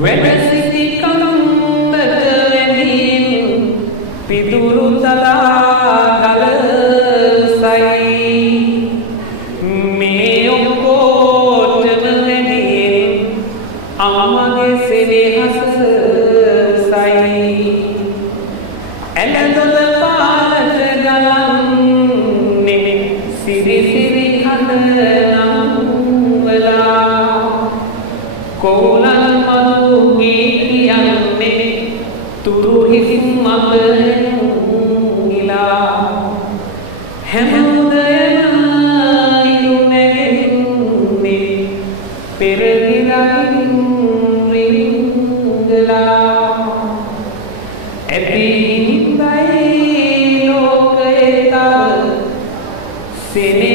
වැඩසිටි කඳට වැඳීම් පිදුරු තලා ගලසයි මේ ඔක්කොටම වැඳීම් අම්මගේ සෙනෙහස සයි ඇලදොල පාලට ගලන්නේ සිරි සිරි හදනම් වලා කෝලල් මధు ගීයන්නේ තුරු හිසින් මමලා හැමෝදයම ඉරුණෙන්නේ පෙරදිරකින් රිංගලා ඇතිහින්දයි ලෝකයේ තව සිනි